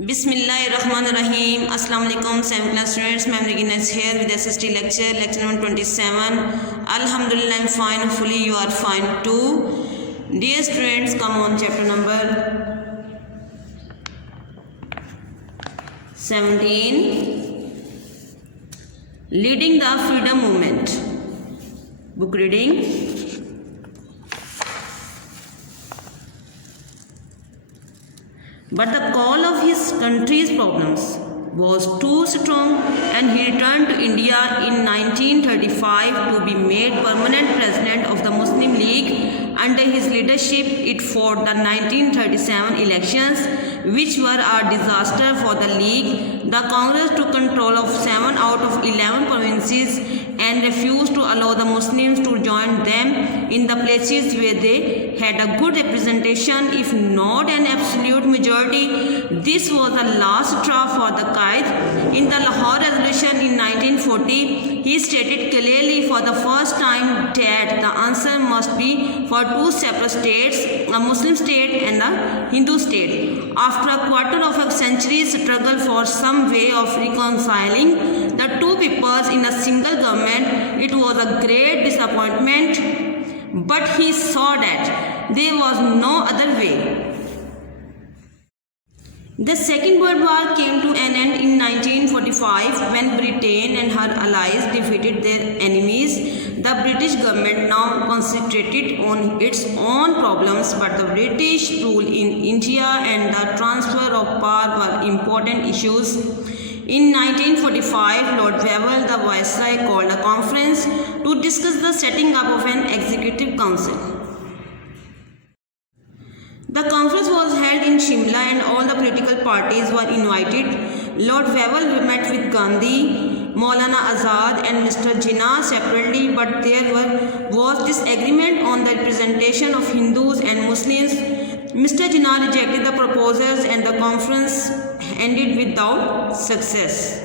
Bismillahirrahmanirrahim. Assalamu alaikum 7th class students. I am Regina here with SST lecture number 27. Alhamdulillah, I am fine. Hopefully you are fine too. Dear students, come on, chapter number 17, Leading the Freedom Movement. Book reading. But the call of his country's problems was too strong, and he returned to India in 1935 to be made permanent president of the Muslim League. Under his leadership, it fought the 1937 elections, which were a disaster for the League. The Congress took control of 7 out of 11 provinces and refused to allow the Muslims to join them in the places where they had a good representation, if not an absolute majority. This was the last straw for the Qaid. In the Lahore Resolution in 1940, he stated clearly for the first time that the answer must be for two separate states, a Muslim state and a Hindu state. After a quarter of a century's struggle for some way of reconciling the two peoples in a single government, it was a great disappointment, but he saw that there was no other way. The Second World War came to an end in 1945 when Britain and her allies defeated their enemies. The British government now concentrated on its own problems, but the British rule in India and the transfer of power were important issues. In 1945, Lord Wavell, the Viceroy, called a conference to discuss the setting up of an executive council. The conference was held in Shimla and all the political parties were invited. Lord Wavell met with Gandhi, Maulana Azad and Mr. Jinnah separately, but there was disagreement on the representation of Hindus and Muslims. Mr. Jinnah rejected the proposals and the conference ended without success.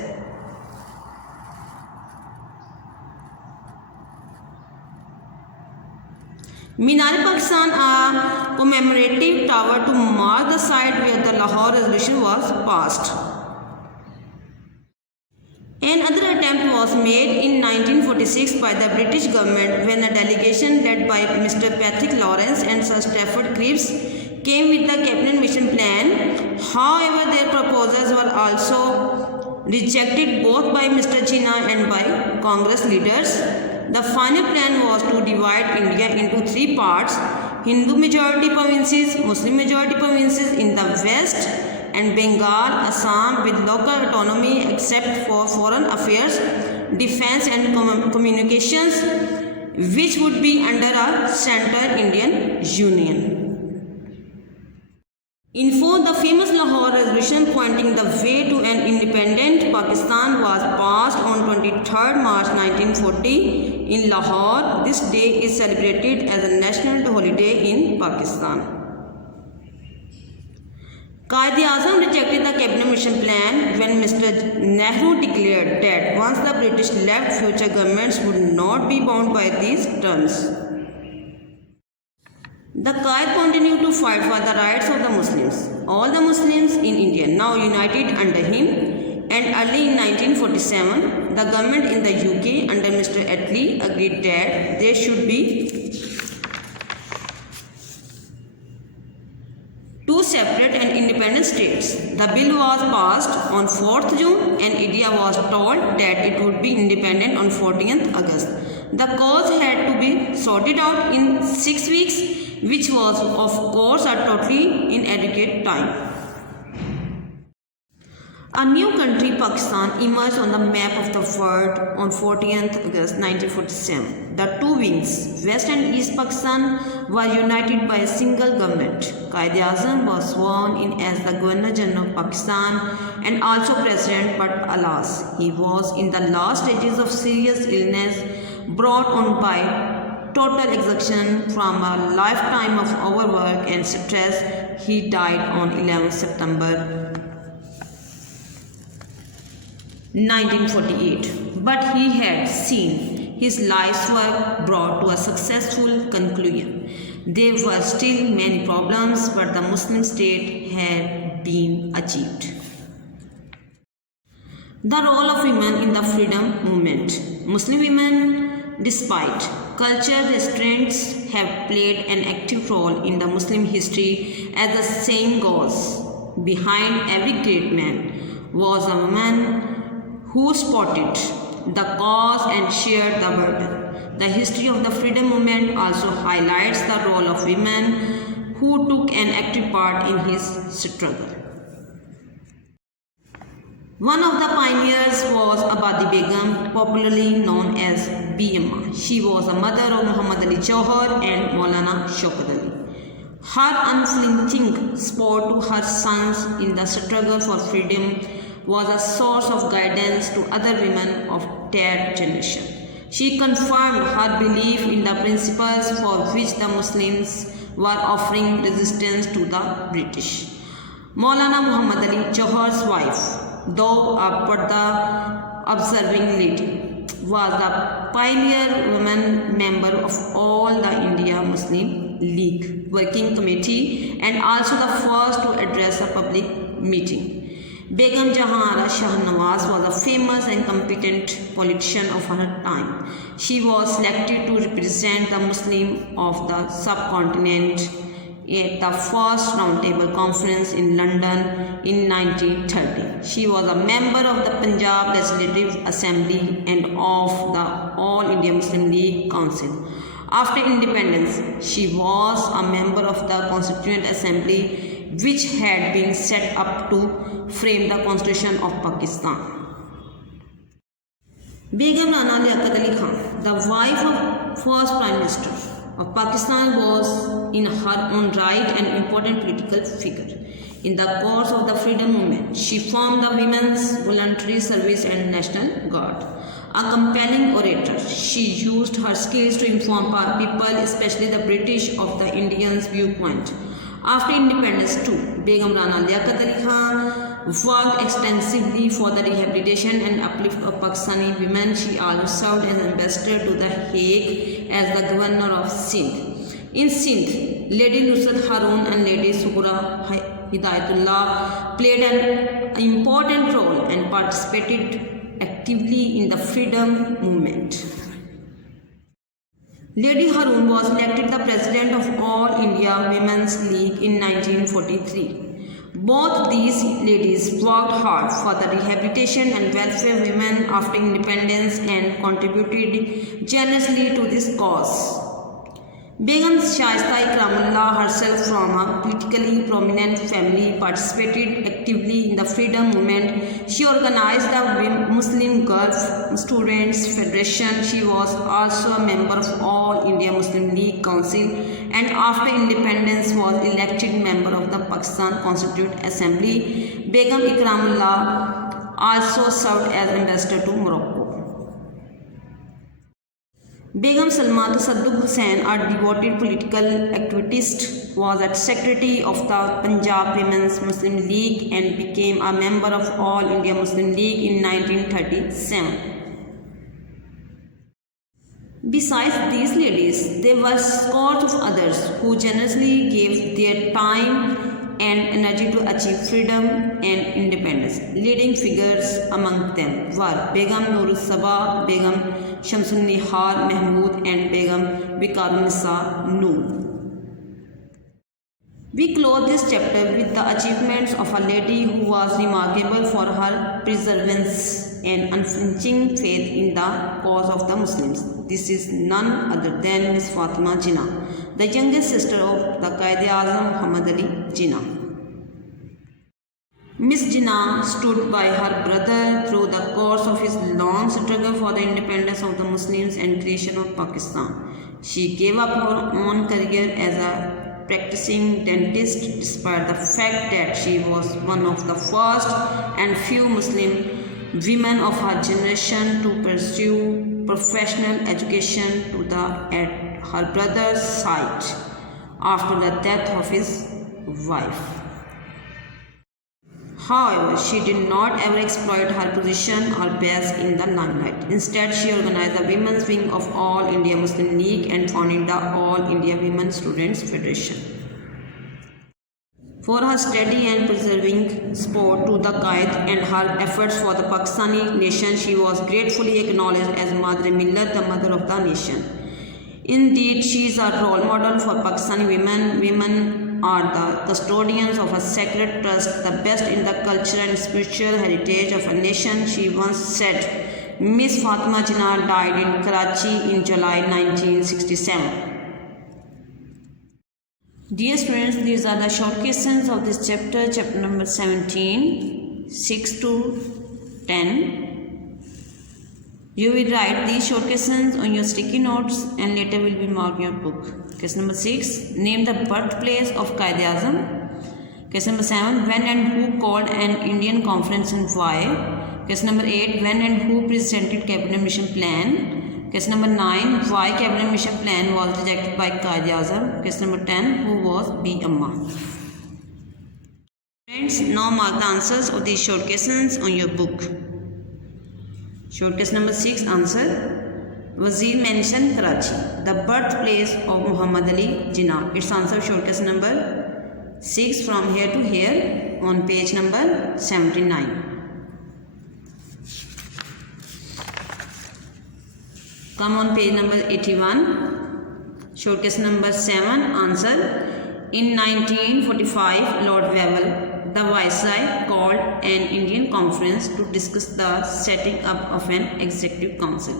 Minar-e-Pakistan, a commemorative tower to mark the site where the Lahore Resolution was passed. Another attempt was made in 1946 by the British government when a delegation led by Mr. Patrick Lawrence and Sir Stafford Cripps came with the cabinet mission plan. However, their proposals were also rejected both by Mr. Jinnah and by Congress leaders. The final plan was to divide India into 3 parts: Hindu majority provinces, Muslim majority provinces in the west, and Bengal, Assam with local autonomy except for foreign affairs, defense and communications, which would be under a Central Indian Union. The famous Lahore Resolution pointing the way to an independent Pakistan was passed on 23rd March 1940 in Lahore. This day is celebrated as a national holiday in Pakistan. Quaid-e-Azam rejected the cabinet mission plan when Mr. Nehru declared that once the British left, future governments would not be bound by these terms. The Quaid continued to fight for the rights of the Muslims. All the Muslims in India now united under him, and early in 1947, the government in the UK under Mr. Attlee agreed that there should be 2 separate and independent states. The bill was passed on 4th June and India was told that it would be independent on 14th August. The cause had to be sorted out in 6 weeks, which was of course a totally inadequate time. A new country, Pakistan, emerged on the map of the world on 14th August 1947. The two wings, West and East Pakistan, were united by a single government. Quaid-e-Azam was sworn in as the Governor General of Pakistan and also President, but alas, he was in the last stages of serious illness brought on by total exhaustion from a lifetime of overwork and stress. He died on 11 September 1948, but he had seen his life's work brought to a successful conclusion. There were still many problems, but the Muslim state had been achieved. The role of women in the freedom movement. Muslim women, despite cultural restraints, have played an active role in the Muslim history. As the saying goes, behind every great man was a woman who spotted the cause and shared the burden. The history of the freedom movement also highlights the role of women who took an active part in his struggle. One of the pioneers was Abadi Begum, popularly known as B.M. She was a mother of Muhammad Ali Jauhar and Maulana Shaukat Ali. Her unflinching support to her sons in the struggle for freedom was a source of guidance to other women of that generation. She confirmed her belief in the principles for which the Muslims were offering resistance to the British. Maulana Muhammad Ali Jauhar's wife, though a Parda observing lady, was the pioneer woman member of all the India Muslim League Working Committee and also the first to address a public meeting. Begum Jahan Shah Nawaz was a famous and competent politician of her time. She was selected to represent the Muslim of the subcontinent at the first Roundtable Conference in London in 1930. She was a member of the Punjab Legislative Assembly and of the All India Muslim League Council. After independence, she was a member of the Constituent Assembly, which had been set up to frame the Constitution of Pakistan. Begum Rana Liaquat Ali Khan, the wife of first Prime Minister of Pakistan, was in her own right an important political figure. In the course of the freedom movement, she formed the Women's Voluntary Service and National Guard. A compelling orator, she used her skills to inform people, especially the British, of the Indians' viewpoint. After independence too, Begum Rana Liaquat Ali Khan worked extensively for the rehabilitation and uplift of Pakistani women. She also served as ambassador to The Hague as the governor of Sindh. In Sindh, Lady Nusrat Harun and Lady Suhra Hidayatullah played an important role and participated actively in the freedom movement. Lady Harun was elected the president of All India Women's League in 1943. Both these ladies worked hard for the rehabilitation and welfare of women after independence and contributed generously to this cause. Begum Shaista Ikramullah, herself from a politically prominent family, participated actively in the freedom movement. She organized the Muslim Gulf Students Federation. She was also a member of All India Muslim League Council and after independence was elected member of the Pakistan Constituent Assembly. Begum Ikramullah also served as ambassador to Morocco. Begum Salma Tasadduq Hussain, a devoted political activist, was a secretary of the Punjab Women's Muslim League and became a member of All India Muslim League in 1937. Besides these ladies, there were scores of others who generously gave their time and energy to achieve freedom and independence. Leading figures among them were Begum Nur Sabah, Begum Shamsun Nihar Mahmood and Begum Vikarunisa Noor. We close this chapter with the achievements of a lady who was remarkable for her perseverance and unflinching faith in the cause of the Muslims. This is none other than Miss Fatima Jinnah, the youngest sister of the Quaid-e-Azam Muhammad Ali Jinnah. Miss Jinnah stood by her brother through the course of his long struggle for the independence of the Muslims and creation of Pakistan. She gave up her own career as a practicing dentist despite the fact that she was one of the first and few Muslim women of her generation to pursue professional education at her brother's side after the death of his wife. However, she did not ever exploit her position or bask in the limelight. Instead, she organized the women's wing of All India Muslim League and founded the All India Women Students Federation. For her steady and persevering support to the Qaid and her efforts for the Pakistani nation, she was gratefully acknowledged as Madre Millat, the mother of the nation. Indeed, she is a role model for Pakistani women. Women are the custodians of a sacred trust, the best in the cultural and spiritual heritage of a nation, she once said. Miss Fatima Jinnah died in Karachi in July 1967. Dear students, these are the short questions of this chapter, chapter number 17, 6 to 10. You will write these short questions on your sticky notes and later will be marked your book. Question number 6, name the birthplace of Quaid-e-Azam. Question number 7, when and who called an Indian conference and why. Question number 8, when and who presented cabinet mission plan. Question number 9, why cabinet mission plan was rejected by Quaid-e-Azam. Question number 10, who was B. Amma. Friends, now mark the answers of these short questions on your book. Short question number 6, answer. Wazir mentioned Karachi, the birthplace of Muhammad Ali Jinnah. Its answer, short question number 6 from here to here on page number 79. Come on page number 81. Short question number 7, answer. In 1945, Lord Wavell, the Viceroy, called an Indian conference to discuss the setting up of an executive council.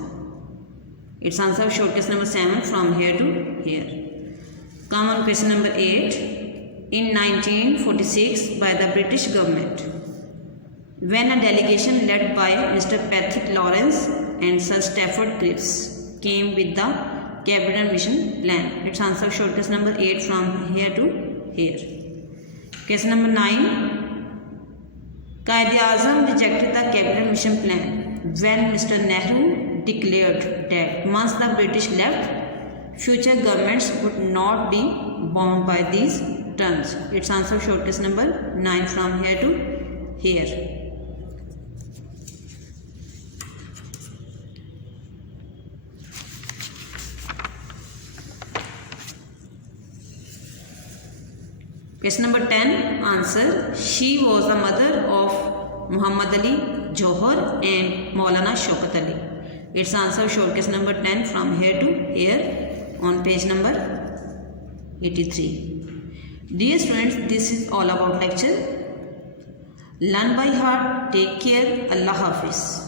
Its answer, short question number 7 from here to here. Come on question number 8. In 1946, by the British government, when a delegation led by Mr. Patrick Lawrence and Sir Stafford Cripps came with the cabinet mission plan. Its answer, short question number 8 from here to here. Question number 9. Quaid-e-Azam rejected the cabinet mission plan when Mr. Nehru declared that once the British left, future governments would not be bound by these terms. Its answer, short question number 9 from here to here. Question number 10, answer. She was the mother of Muhammad Ali, Johar and Maulana Shaukat Ali. Its answer, short question number 10 from here to here on page number 83. Dear students, this is all about lecture. Learn by heart. Take care. Allah Hafiz.